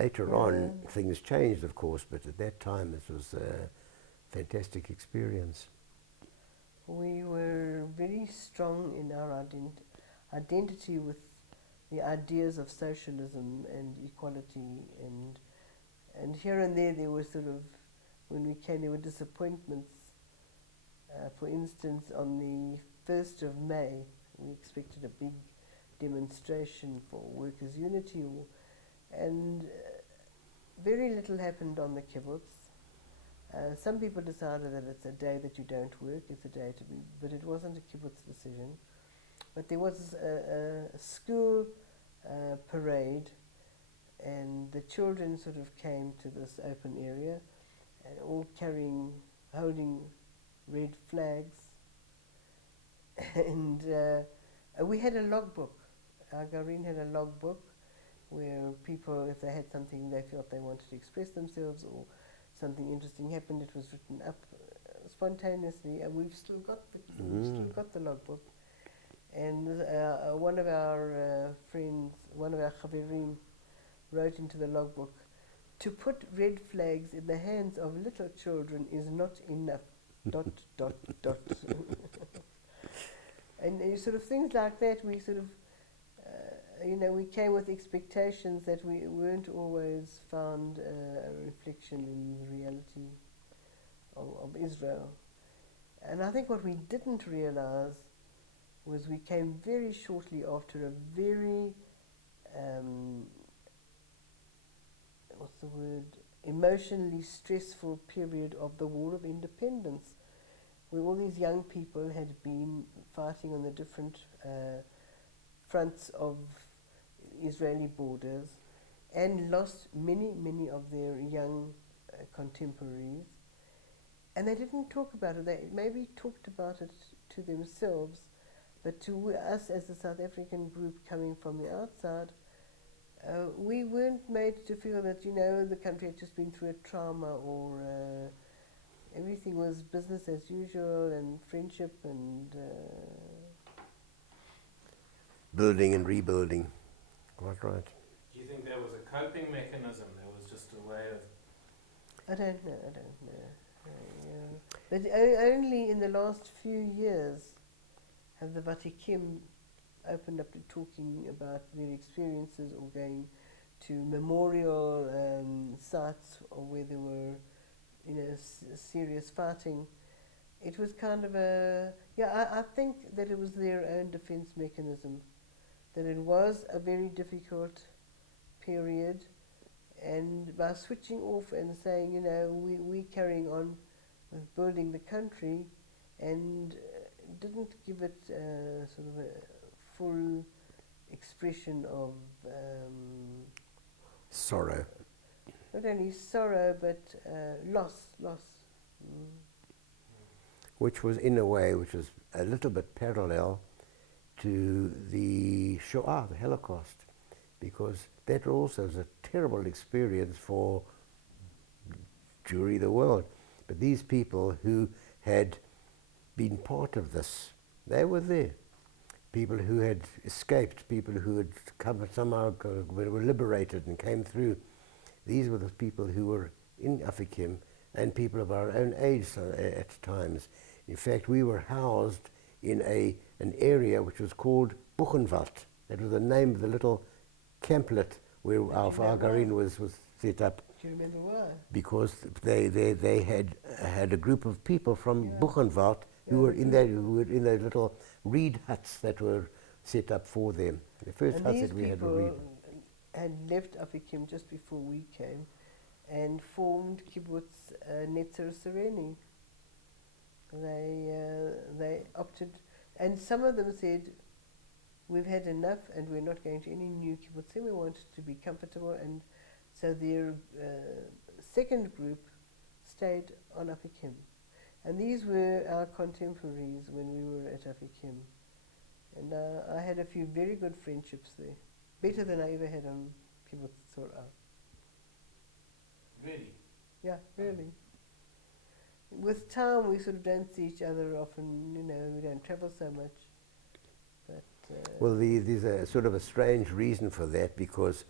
Later on, things changed, of course, but at that time it was a fantastic experience. We were very strong in our identity with the ideas of socialism and equality, and here and there were sort of, when we came, there were disappointments. For instance, on the 1st of May, we expected a big demonstration for workers' unity, and very little happened on the kibbutz. Some people decided that it's a day that you don't work, it's a day to be, but it wasn't a kibbutz decision. But there was a school parade, and the children sort of came to this open area, and all holding red flags. And we had a logbook. Our Garin had a logbook where people, if they had something they felt they wanted to express themselves or something interesting happened, it was written up spontaneously, and we've still got the logbook. And one of our friends, one of our chaverim, wrote into the logbook, "To put red flags in the hands of little children is not enough." ... And sort of things like that, we sort of, we came with expectations that we weren't always found a reflection in the reality of Israel. And I think what we didn't realize was we came very shortly after a very, emotionally stressful period of the War of Independence, where all these young people had been fighting on the different fronts of Israeli borders and lost many of their young contemporaries. And they didn't talk about it. They maybe talked about it to themselves, but to us as a South African group coming from the outside, we weren't made to feel that, the country had just been through a trauma, or everything was business as usual and friendship and building and rebuilding. Quite right. Do you think there was a coping mechanism? There was just a way of... I don't know. But only in the last few years have the afikim opened up to talking about their experiences or going to memorial sites or where there were, serious fighting. It was kind of I think that it was their own defense mechanism, that it was a very difficult period, and by switching off and saying, we're carrying on with building the country, and didn't give it sort of a full expression of sorrow. Not only sorrow, but loss. Which was, in a way, which was a little bit parallel to the shoah, the Holocaust, because that also was a terrible experience for Jewry the world. But these people who had been part of this, they were there. People who had escaped, people who had come somehow, were liberated and came through. These were the people who were in afikim, and people of our own age at times. In fact, we were housed in an area which was called Buchenwald. That was the name of the little camplet where our Garin was set up. Do you remember why? Because they had a group of people from Buchenwald who were in those little reed huts that were set up for them. The first huts that we had were reed. Had left afikim just before we came and formed kibbutz Netzer Sereni. They opted, and some of them said, we've had enough and we're not going to any new kibbutzim, we want to be comfortable, and so their second group stayed on afikim. And these were our contemporaries when we were at afikim. And I had a few very good friendships there, better than I ever had on kibbutz Sorah. Really? Yeah, really. With time, we sort of don't see each other often, we don't travel so much. But well, there's a sort of a strange reason for that, because